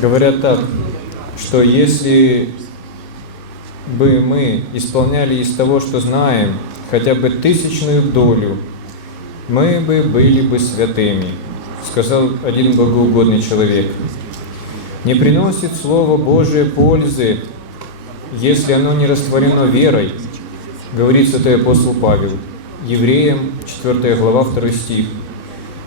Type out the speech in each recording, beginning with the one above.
говорят так, что если бы мы исполняли из того, что знаем, хотя бы тысячную долю, мы бы были бы святыми, сказал один богоугодный человек. Не приносит Слово Божие пользы, если оно не растворено верой, говорит святой апостол Павел, Евреям 4 глава 2 стих.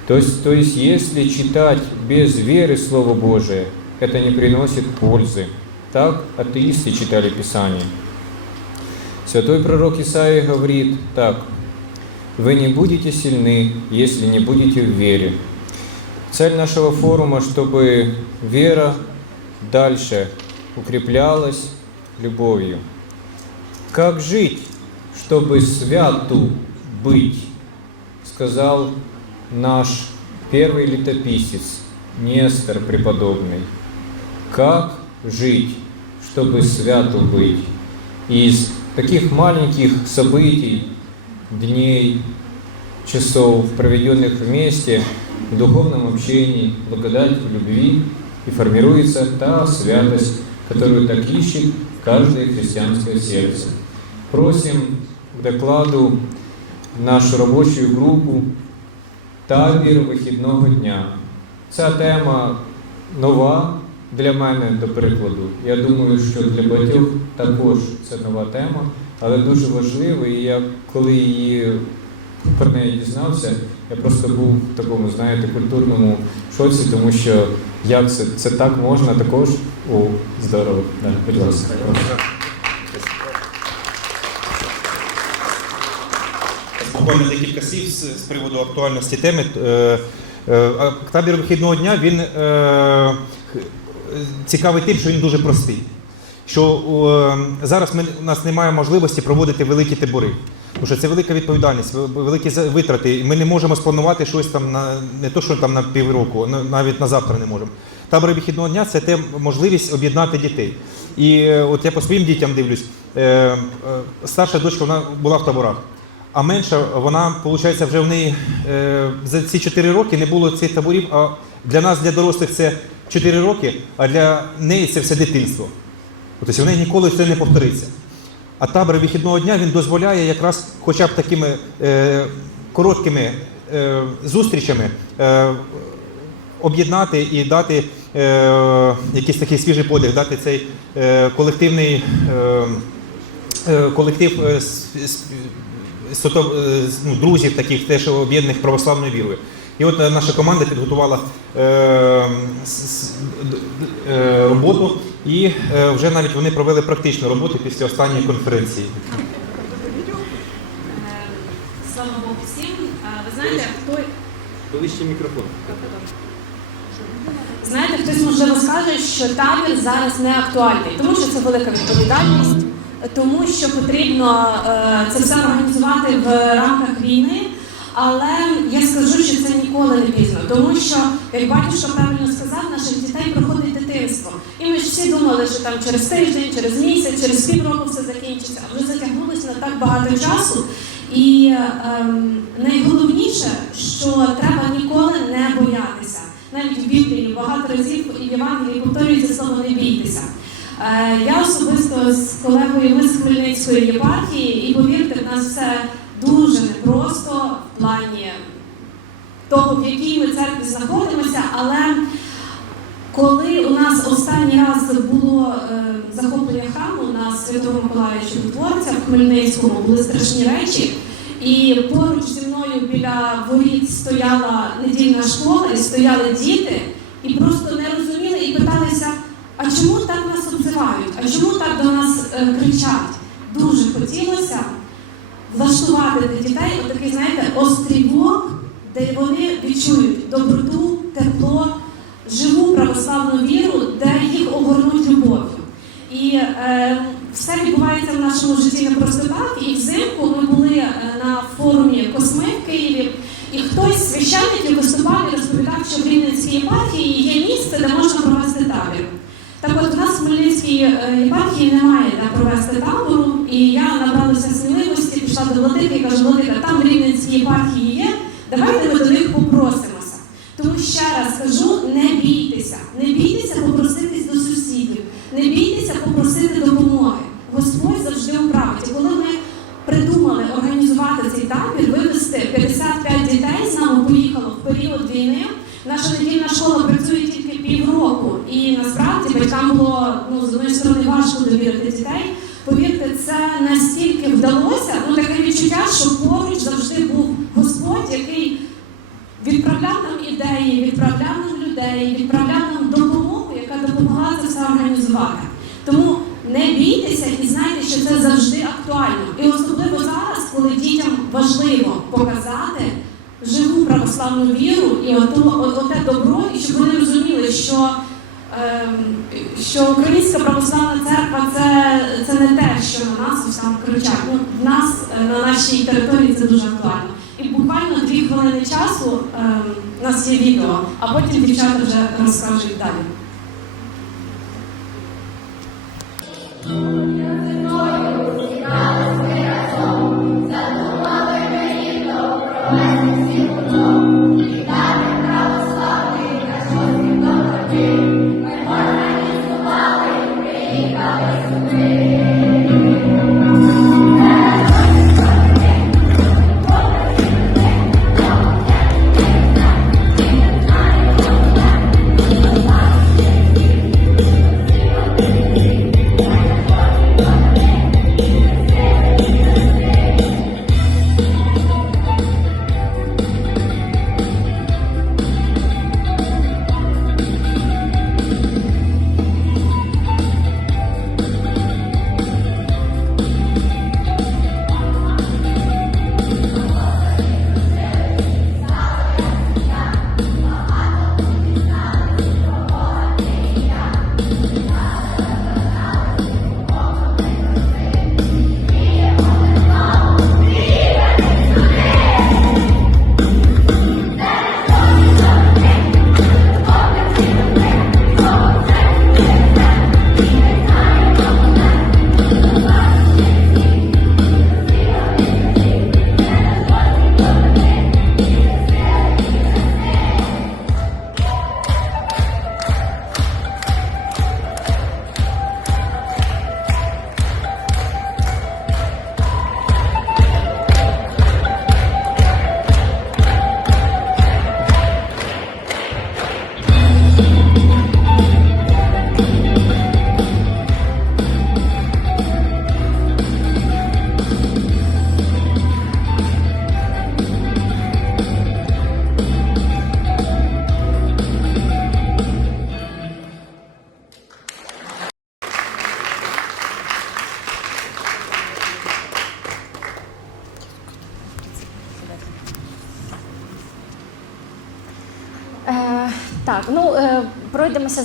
То есть, то есть, если читать без веры Слово Божие, это не приносит пользы. Так атеисты читали Писание. Святой пророк Исаия говорит так, «Вы не будете сильны, если не будете в вере». Цель нашего форума, чтобы вера дальше укреплялась любовью. Как жить, чтобы святу быть, сказал наш первый летописец Нестор преподобный. Как жить, чтобы святу быть? Из таких маленьких событий, дней, часов, проведенных вместе в духовном общении, благодать в любви, и формируется та святость, которую так ищет каждое христианское сердце. Просим к докладу нашу робочу групу табір вихідного дня. Ця тема нова для мене, до прикладу. Я думаю, що для багатьох також це нова тема, але дуже важлива. І я коли її про неї дізнався, я просто був в такому, знаєте, культурному шоці, тому що як це, це так можна також. О, здорово. Да, будь ласка. Буквально декілька слів з, приводу актуальності теми. Е, е, Табір вихідного дня він е, цікавий тим, що він дуже простий. Що е, зараз ми, у нас немає можливості проводити великі табори. Тому що це велика відповідальність, великі витрати. Ми не можемо спланувати щось там на не то, що там на півроку, на- навіть на завтра не можемо. Табори вихідного дня це те можливість об'єднати дітей. І е, от я по своїм дітям дивлюсь, е, е, старша дочка вона була в таборах. А менша, вона, виходить, вже в неї е, за ці 4 роки не було цих таборів. А для нас, для дорослих, це 4 роки, а для неї це все дитинство. Тобто в неї ніколи це не повториться. А табор вихідного дня він дозволяє якраз хоча б такими е, короткими е, зустрічами е, об'єднати і дати е, якийсь такий свіжий подих, дати цей е, колективний е, е, колектив е, с- с- сото- е, ну, друзів, таких теж об'єднаних православною вірою. І от е, наша команда підготувала е, е, роботу, і вже навіть вони провели практичну роботу після останньої конференції. Слава Богу всім. Ви знаєте, хто Ближче мікрофон. знаєте, хтось можливо скаже, що табір зараз не актуальний, тому що це велика відповідальність, тому що потрібно це все організувати в рамках війни. Але я скажу, що це ніколи не пізно, тому що, як батюшка правильно сказав, наших дітей проходить дитинство. І ми ж всі думали, що там через тиждень, через місяць, через півроку все закінчиться, а вже затягнулося на так багато часу. І ем, найголовніше, що треба ніколи не боятися. Навіть в Біблії багато разів і в Євангелії повторюється слово не бійтеся. Е, я особисто з колегою ми з Хмельницької єпархії, і повірте, в нас все дуже непросто в плані того, в якій ми церкві знаходимося, але коли у нас останній раз було е, захоплення храму на Святого Миколая Чудотворця в Хмельницькому, були страшні речі. І поруч зі мною біля воріт стояла недільна школа, і стояли діти, і просто не розуміли і питалися, а чому так нас обзивають, а чому так до нас е, кричать? Дуже хотілося влаштувати для дітей отакий, знаєте, острівок, де вони відчують доброту, тепло, живу православну віру, де їх огорнуть любов'ю. І е, все відбувається в нашому житті не просто так. І взимку ми були е, на форумі Косми в Києві, і хтось священників виступав і розповідав, що в Рівненській єпархії є місце, де можна провести табір. Так от у нас в Хмельницькій е, єпархії немає де провести табору, і я набралася пішла до владики і кажу, владика, там в Рівненській єпархії є, давайте ми до них попросимося. Тому ще раз кажу, не бійтеся, не бійтеся попросити не бійтеся попросити допомоги. Господь завжди у правді. Коли ми придумали організувати цей табір, вивезти 55 дітей з нами поїхало в період війни. Наша недільна школа працює тільки півроку, і насправді батькам було ну з однієї сторони важко довірити дітей. Повірте, це настільки вдалося. Ну таке відчуття, що поруч завжди був Господь, який відправляв нам ідеї, відправляв нам людей, відправляв нам допомогу, яка допомогла це все організувати. Тому не бійтеся і знайте, що це завжди актуально. І особливо зараз, коли дітям важливо показати живу православну віру і оте добро, і щоб вони розуміли, що, що Українська православна церква це, це не те, що на нас ось там кричать. Ну, в нас е, на нашій території це дуже актуально. І буквально дві хвилини часу ем, у нас є відео, а потім дівчата вже розкажуть далі.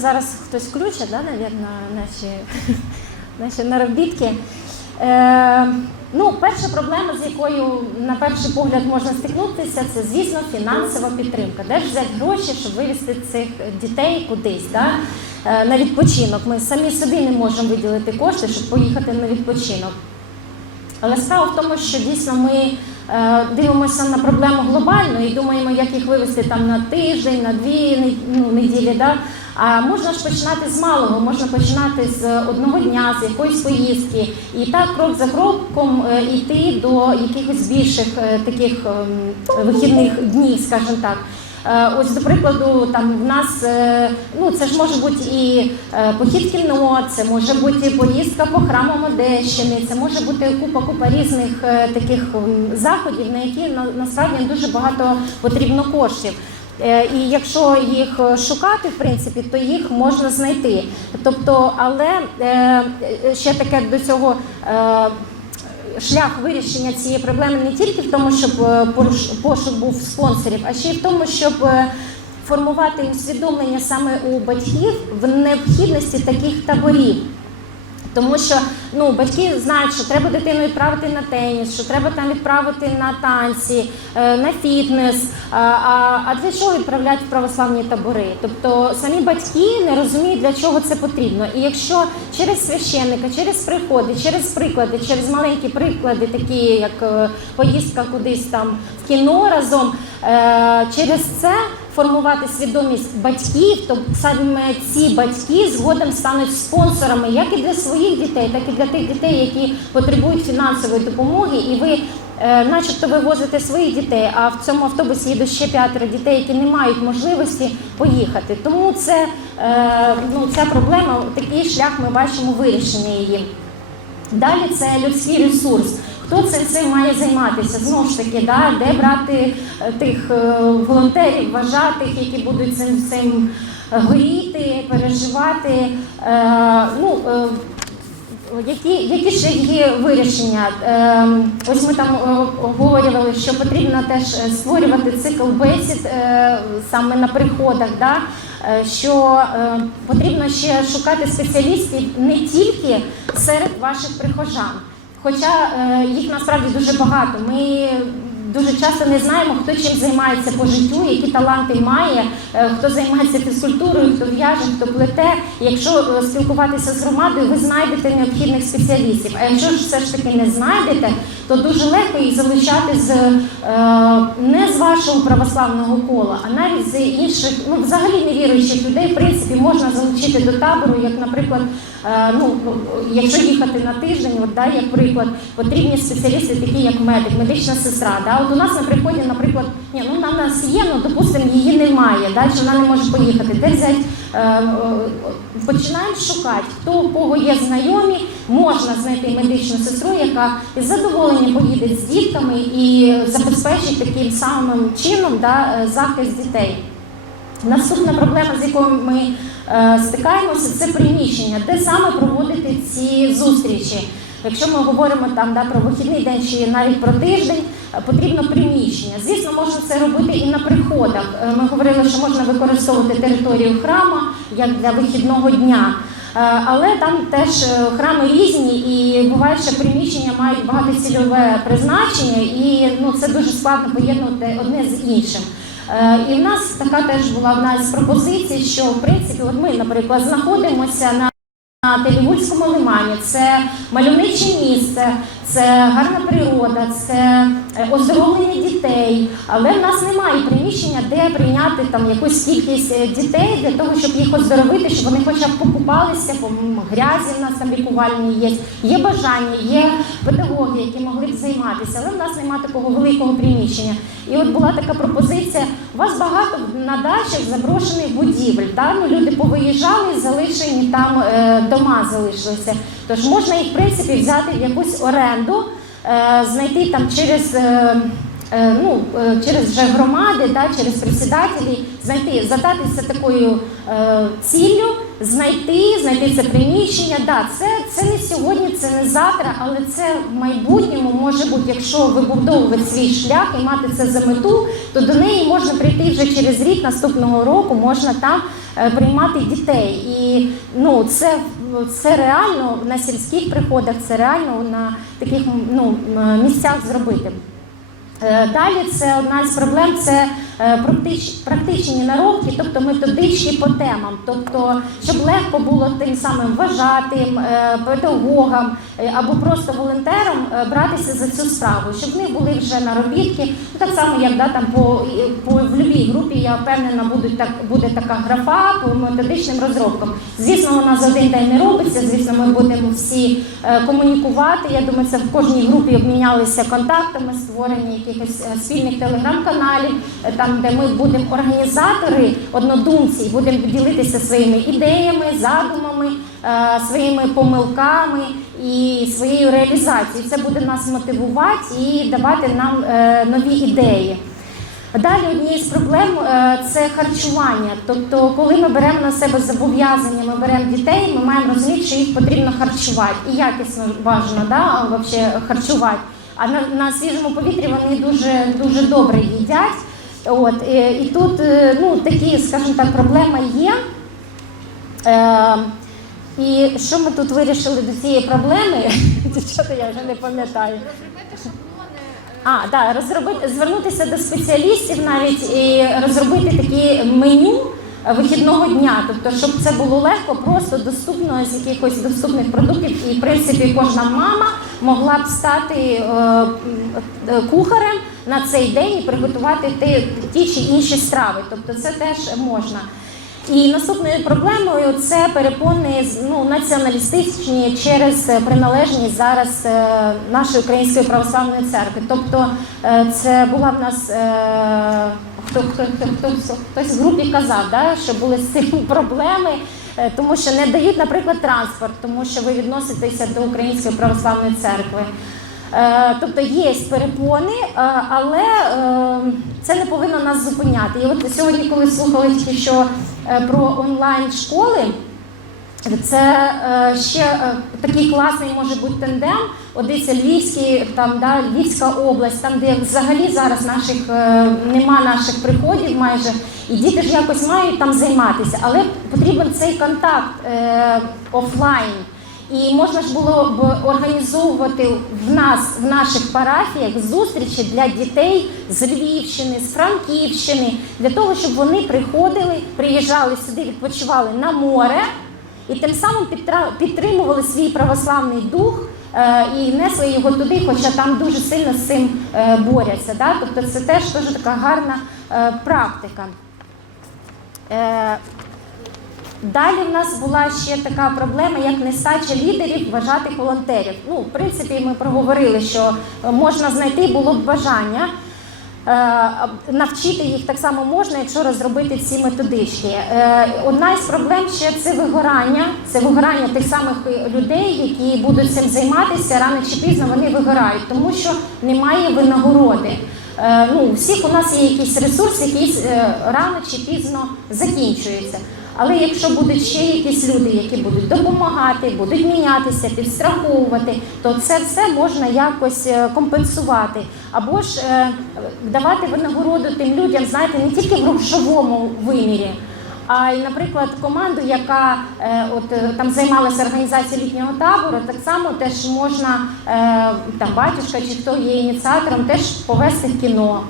Зараз, хтось включить, да, навірно, наші, наші наробітки. Е, ну, перша проблема, з якою на перший погляд можна стикнутися, це, звісно, фінансова підтримка. Де ж взяти гроші, щоб вивезти цих дітей кудись да? е, на відпочинок. Ми самі собі не можемо виділити кошти, щоб поїхати на відпочинок. Але справа в тому, що дійсно ми е, дивимося на проблему глобально і думаємо, як їх вивести там на тиждень, на дві ну, неділі. Да? Можна ж починати з малого, можна починати з одного дня, з якоїсь поїздки, і так крок за кроком е, йти до якихось більших е, таких ем, вихідних днів, скажімо так. Е, Ось, до прикладу, там в нас е, ну це ж може бути і е, похід кіно, це може бути поїздка по храмам Одещини, це може бути купа купа різних е, таких заходів, на які на- насправді дуже багато потрібно коштів. Е, І якщо їх е, шукати, в принципі, то їх можна знайти. Тобто, але е, ще таке до цього. шлях вирішення цієї проблеми не тільки в тому, щоб пошук був спонсорів, а ще й в тому, щоб формувати усвідомлення саме у батьків в необхідності таких таборів. Тому що ну, батьки знають, що треба дитину відправити на теніс, що треба там відправити на танці, е, на фітнес. А, а, для чого відправляти в православні табори? Тобто самі батьки не розуміють, для чого це потрібно. І якщо через священника, через приходи, через приклади, через маленькі приклади, такі як е, поїздка кудись там в кіно разом, е, через це формувати свідомість батьків, то саме ці батьки згодом стануть спонсорами як і для своїх дітей, так і для тих дітей, які потребують фінансової допомоги, і ви. е, Начебто ви возите своїх дітей, а в цьому автобусі їдуть ще п'ятеро дітей, які не мають можливості поїхати. Тому це е, ну, ця проблема, такий шлях ми бачимо вирішення її. Далі це людський ресурс. Хто цим цим має займатися? Знову ж таки, да, де брати е, тих е, волонтерів, вважатих, які будуть цим цим е, горіти, переживати. Ну, які, які ще є вирішення? Ось ми там обговорювали, що потрібно теж створювати цикл бесід саме на приходах. Да? Що потрібно ще шукати спеціалістів не тільки серед ваших прихожан, хоча е, їх насправді дуже багато. Ми дуже часто не знаємо, хто чим займається по життю, які таланти має, е, хто займається фізкультурою, хто в'яже, хто плете. Якщо е, спілкуватися з громадою, ви знайдете необхідних спеціалістів. А якщо ж все ж таки не знайдете, то дуже легко їх залучати з е, не з вашого православного кола, а навіть з інших, ну взагалі невіруючих людей, в принципі, можна залучити до табору, як, наприклад, е, ну якщо їхати на тиждень, от, да, як приклад, потрібні спеціалісти, такі як медик, медична сестра. Да? От у нас на приході, наприклад, ні, ну на нас є, ну допустимо, її немає, да, чи вона не може поїхати. Де взяти? Е, починаємо шукати, хто у кого є знайомі, можна знайти медичну сестру, яка із задоволенням поїде з дітками і забезпечить таким самим чином да, е, захист дітей. Наступна проблема, з якою ми е, стикаємося, це приміщення, де саме проводити ці зустрічі. Якщо ми говоримо там да, про вихідний день чи навіть про тиждень, е, потрібно приміщення. Звісно, можна це робити і на приходах. Е, Ми говорили, що можна використовувати територію храма як для вихідного дня. Е, Але там теж храми різні, і буває, що приміщення мають багатоцільове призначення, і ну, це дуже складно поєднувати одне з іншим. І в нас така теж була одна з пропозицій, що в принципі, от ми, наприклад, знаходимося на на лимані. Це мальовниче місце, це гарна природа, це е, оздоровлення дітей. Але в нас немає приміщення, де прийняти там якусь кількість е, дітей для того, щоб їх оздоровити, щоб вони хоча б покупалися, по грязі в нас там лікувальні є. Є бажання, є педагоги, які могли б займатися, але в нас немає такого великого приміщення. І от була така пропозиція: у вас багато на дачах заброшених будівель. Да? Ну, люди повиїжджали, залишені там е, дома залишилися. Тож можна їх, в принципі, взяти в якусь оренду, е, знайти там через. Е, е, Ну, через вже громади, да, через председателі, знайти, задатися такою ціллю, знайти, знайти це приміщення. Да, це, це не сьогодні, це не завтра, але це в майбутньому може бути, якщо вибудовувати свій шлях і мати це за мету, то до неї можна прийти вже через рік наступного року, можна там приймати дітей. І ну, це, це реально на сільських приходах, це реально на таких ну, місцях зробити. Е, Далі це одна з проблем це е, практич, практичні наробки, тобто методичні по темам, тобто, щоб легко було тим самим вважатим, е, педагогам або просто волонтерам братися за цю справу, щоб в них були вже наробітки. Ну, так само, як да, там по, по в будь-якій групі, я впевнена, будуть так, буде така графа по методичним розробкам. Звісно, вона за один день не робиться. Звісно, ми будемо всі комунікувати. Я думаю, це в кожній групі обмінялися контактами, створення якихось е, спільних телеграм-каналів, е, там, де ми будемо організатори, однодумці, і будемо ділитися своїми ідеями, задумами, е, своїми помилками і своєю реалізацією. Це буде нас мотивувати і давати нам нові ідеї. Далі однією з проблем це харчування. Тобто, коли ми беремо на себе зобов'язання, ми беремо дітей, ми маємо розуміти, що їх потрібно харчувати і якісно бажано да, харчувати. А на, на свіжому повітрі вони дуже дуже добре їдять. От і, і тут е, ну такі, скажімо так, проблема є. Е, і що ми тут вирішили до цієї проблеми? Дівчата, я вже не пам'ятаю. А, да, розробити, звернутися до спеціалістів навіть і розробити такі меню е, вихідного дня, тобто, щоб це було легко, просто доступно з якихось доступних продуктів, і в принципі кожна мама могла б стати е, е, кухарем на цей день і приготувати ті, ті чи інші страви. Тобто це теж можна. І наступною проблемою це перепони ну, націоналістичні через е, приналежність зараз е, нашої української православної церкви. Тобто це була в нас е, хто, хто, хто, хто, хтось в групі казав, да, що були з цим проблеми, е, тому що не дають, наприклад, транспорт, тому що ви відноситеся до Української православної церкви. Е, Тобто є перепони, е, але це не повинно нас зупиняти. І от сьогодні, коли слухали що про онлайн школи, це е, ще е, такий класний може бути тендем. Одеться Львівський, там да, Львівська область, там де взагалі зараз наших е, нема наших приходів майже, і діти ж якось мають там займатися, але потрібен цей контакт е, офлайн. І можна ж було б організовувати в нас, в наших парафіях, зустрічі для дітей з Львівщини, з Франківщини, для того, щоб вони приходили, приїжджали сюди, відпочивали на море і тим самим підтримували свій православний дух е, і несли його туди, хоча там дуже сильно з цим е, борються. Да? Тобто це теж дуже така гарна е, практика. Далі в нас була ще така проблема, як нестача лідерів вважати волонтерів. Ну, в принципі, ми проговорили, що можна знайти було б бажання. Е, Навчити їх так само можна, якщо розробити ці методички. Е, Одна із проблем ще це вигорання, це вигорання тих самих людей, які будуть цим займатися рано чи пізно вони вигорають, тому що немає винагороди. Е, Ну, у всіх у нас є якийсь ресурс, який рано чи пізно закінчується. Але якщо будуть ще якісь люди, які будуть допомагати, будуть мінятися, підстраховувати, то це все можна якось е, компенсувати. Або ж е, давати винагороду тим людям, знаєте, не тільки в грошовому вимірі, а й, наприклад, команду, яка е, от е, там займалася організацією літнього табору, так само теж можна е, там батюшка чи хто є ініціатором, теж повести в кіно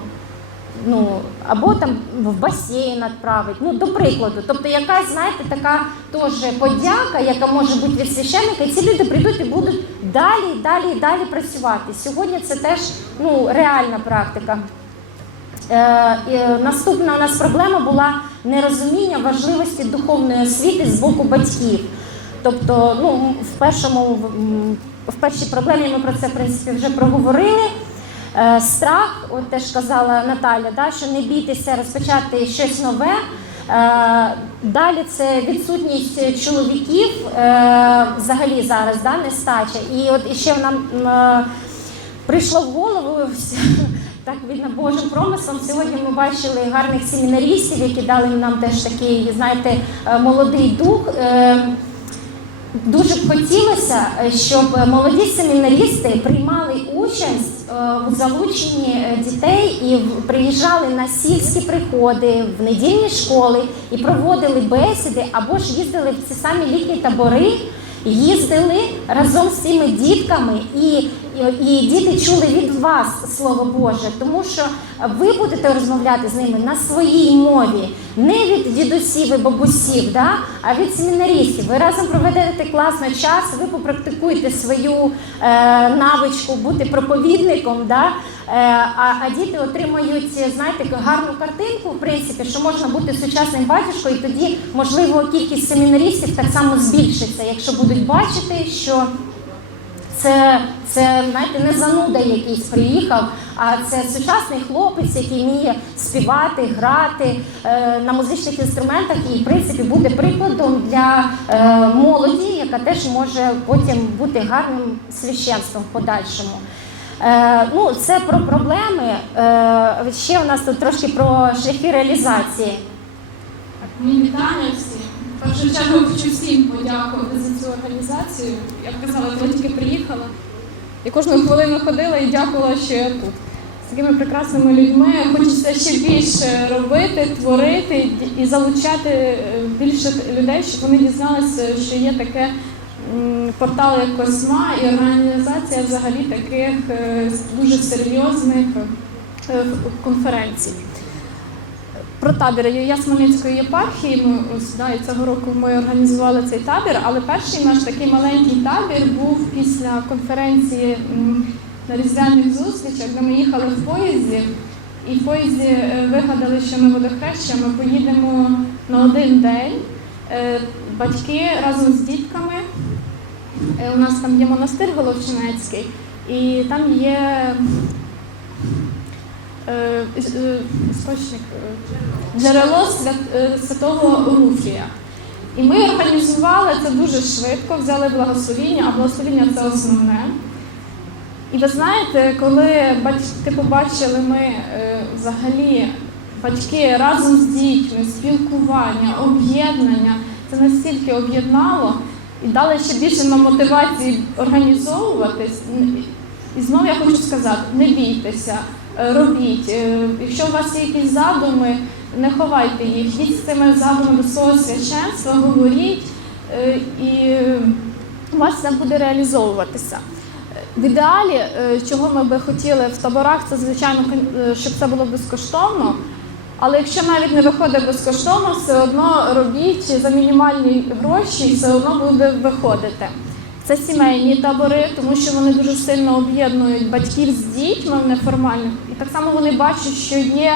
ну, або там в басейн відправить. Ну, до прикладу. Тобто якась, знаєте, така теж подяка, яка може бути від священника, і ці люди прийдуть і будуть далі, і далі, і далі працювати. Сьогодні це теж ну, реальна практика. Е, і наступна у нас проблема була нерозуміння важливості духовної освіти з боку батьків. Тобто, ну, в, першому, в першій проблемі ми про це в принципі вже проговорили. Е, Страх, от теж казала Наталя, да, що не бійтеся розпочати щось нове. Е, Далі це відсутність чоловіків е, взагалі зараз, да, нестача. І от ще нам прийшло в голову так видно Божим промислом. Сьогодні ми бачили гарних семінаристів, які дали нам теж такий, знаєте, молодий дух. Е, Дуже б хотілося, е, щоб молоді семінаристи приймали участь е, у залученні е, дітей і приїжджали на сільські приходи, в недільні школи і проводили бесіди або ж їздили в ці самі літні табори, їздили разом з цими дітками, і, і, діти чули від вас Слово Боже, тому що ви будете розмовляти з ними на своїй мові, не від дідусів і бабусів, да? а від семінаристів. Ви разом проведете класно час, ви попрактикуєте свою е, навичку бути проповідником. Да? Е, а, а діти отримають, знаєте, гарну картинку, в принципі, що можна бути сучасним батюшкою, і тоді, можливо, кількість семінаристів так само збільшиться, якщо будуть бачити, що це, це знаєте, не зануда якийсь приїхав, а це сучасний хлопець, який вміє співати, грати е, на музичних інструментах і, в принципі, буде прикладом для е, молоді, яка теж може потім бути гарним священством в подальшому. Е, ну, це про проблеми. Е, ще у нас тут трошки про шляхи реалізації. Мені вітання. Першу чергу хочу всім подякувати за цю організацію. Я б казала, коли тільки приїхала. І кожну хвилину ходила і дякувала, що я тут. З такими прекрасними людьми хочеться ще більше робити, творити і залучати е, більше людей, щоб вони дізналися, що є таке портал як Косма і організація взагалі таких е, дуже серйозних е, конференцій. Про табір я з Хмельницької єпархії. Ми ось да, цього року ми організували цей табір. Але перший наш такий маленький табір був після конференції на різдвяних зустрічах, де ми їхали в поїзді, і в поїзді е, вигадали, що ми водохреща, ми поїдемо на один день. Е, Батьки разом з дітками. Е, У нас там є монастир Головчинецький, і там є істочник, е, джерело е, святого Онуфрія. І ми організували це дуже швидко, взяли благословіння, а благословіння це основне. І ви знаєте, коли батьки побачили ми е, взагалі батьки разом з дітьми, спілкування, об'єднання, це настільки об'єднало і дали ще більше нам мотивації організовуватись. І знову я хочу сказати: не бійтеся, е, робіть. Е, Якщо у вас є якісь задуми, не ховайте їх, йдіть з цими задумами до свого священства, говоріть, е, і у вас це буде реалізовуватися. В ідеалі, е, чого ми би хотіли в таборах, це звичайно, е, щоб це було безкоштовно. Але якщо навіть не виходить безкоштовно, все одно робіть за мінімальні гроші, все одно буде виходити. Це сімейні табори, тому що вони дуже сильно об'єднують батьків з дітьми неформальних. І так само вони бачать, що є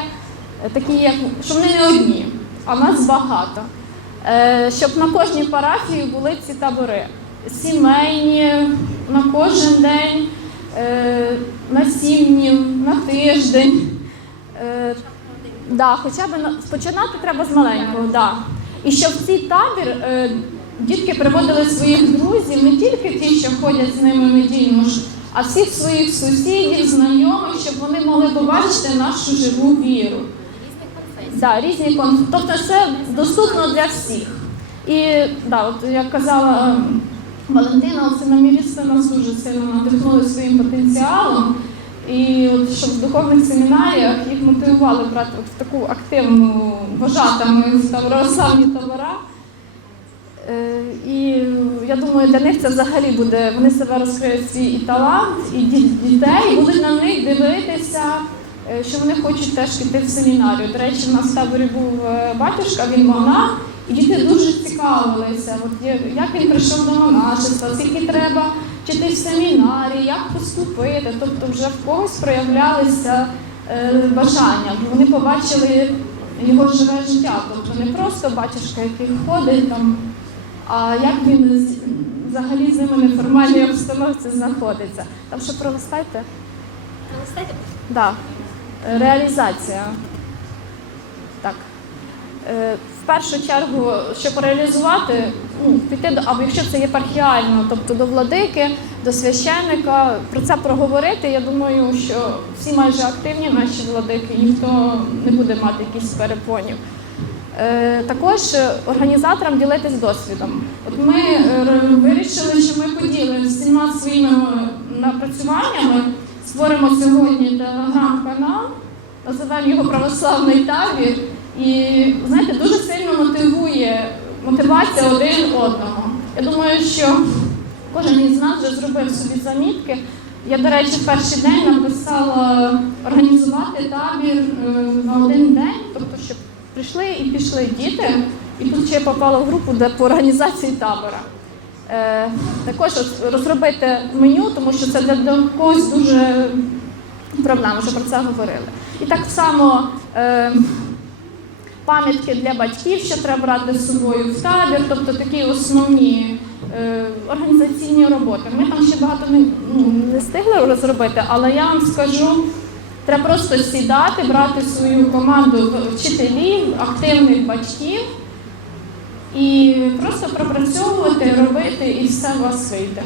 такі, як що вони не одні, а нас багато. Е, Щоб на кожній парафії були ці табори. Сімейні, на кожен день, е, на сім днів, на тиждень. Е, Да, хоча б на- починати треба з маленького, да. І щоб в цей табір дітки приводили своїх друзів, не тільки ті, що ходять з ними недільно, а всіх своїх сусідів, знайомих, щоб вони могли побачити нашу живу віру. Да, різні конф... Тобто це доступно для всіх. І да, от як казала е, Валентина, синомірісти нас дуже сильно надихнули своїм потенціалом. І от щоб в духовних семінаріях їх мотивували брати в таку активну вважатами в там православні табора. Е, І я думаю, для них це взагалі буде, вони себе розкриють свій і талант, і дітей, і будуть на них дивитися, е, що вони хочуть теж піти в семінарію. До речі, в нас в таборі був е, батюшка, він монах, і діти дуже цікавилися, от як він прийшов до монашества, скільки треба вчити в семінарі, як поступити. Тобто вже в когось проявлялися бажання, вони побачили його живе життя. Тобто не просто батюшка, який ходить там, а як він взагалі з ними в неформальній обстановці знаходиться. Там що пролистайте? Да. Е, Реалізація. Так. Е, В першу чергу, щоб реалізувати, ну, піти до, або якщо це єпархіально, тобто до владики, до священника, про це проговорити, я думаю, що всі майже активні наші владики, ніхто не буде мати якихось перепонів. Е, Також е, організаторам ділитись досвідом. От ми е, вирішили, що ми поділимо всіма своїми напрацюваннями, створимо сьогодні телеграм-канал, називаємо його православний табір. І знаєте, дуже сильно мотивує мотивація один одного. Я думаю, що кожен із нас вже зробив собі замітки. Я, до речі, в перший день написала організувати табір е, на один прийшли і пішли діти, і тут ще я попала в групу де по організації табора. Е, також розробити меню, тому що це для, когось дуже проблема, що про це говорили. І так само е, пам'ятки для батьків, що треба брати з собою в табір, тобто такі основні е, організаційні роботи. Ми там ще багато не, ну, не встигли розробити, але я вам скажу. Треба просто сідати, брати свою команду вчителів, активних батьків і просто пропрацьовувати, робити, і все у вас вийде.